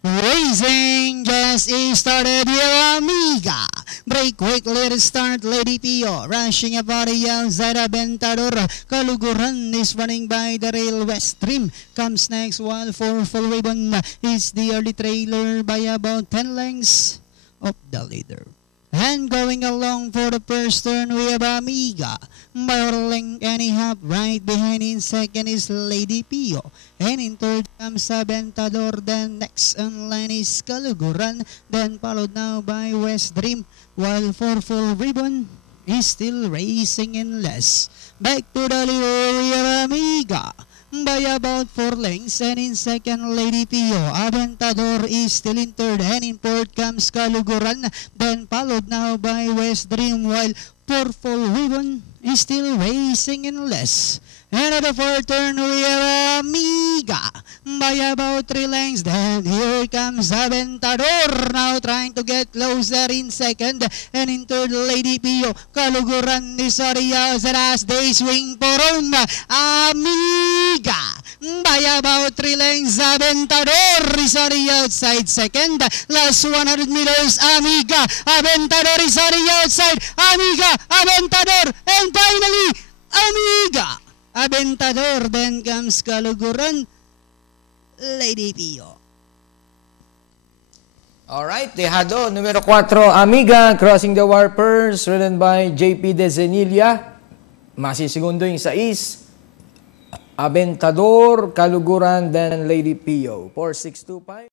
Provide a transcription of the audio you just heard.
Racing just started here, amiga. Break quickly to start, Lady Pio. Rushing about the outside, Aventador. Kaluguran is running by the rail. West Trim comes next, while for Full Ribbon is the early trailer by about 10 lengths of the leader. And going along for the first turn, we have Amiga. By a length and a half, right behind in second is Lady Pio. And in third comes Aventador. Then next on line is Kaluguran. Then followed now by West Dream. While for Full Ribbon is still racing in less. Back to the leader, we have Amiga. By about 4 lengths, and in second Lady Pio. Aventador is still in third, and in fourth comes Kaluguran, then followed now by West Dream, while for Full Ribbon is still racing in less. And at the fourth turn, we have Amiga by about 3 lengths. Then here comes Aventador, now trying to get closer in second. And in third, Lady Pio. Kaluguran is on the outside as they swing for home. Amiga by about 3 lengths. Aventador is on the outside second. Last 100 meters, Amiga. Aventador is on the outside. Amiga, Aventador, and finally, Amiga. Aventador, then comes Kaluguran, Lady Pio. Alright, dejado, numero 4, Amiga, crossing the wire first, ridden by JP De Zenilia. Masisegundo yung 6, Aventador, Kaluguran, then Lady Pio. 4-6-2-5.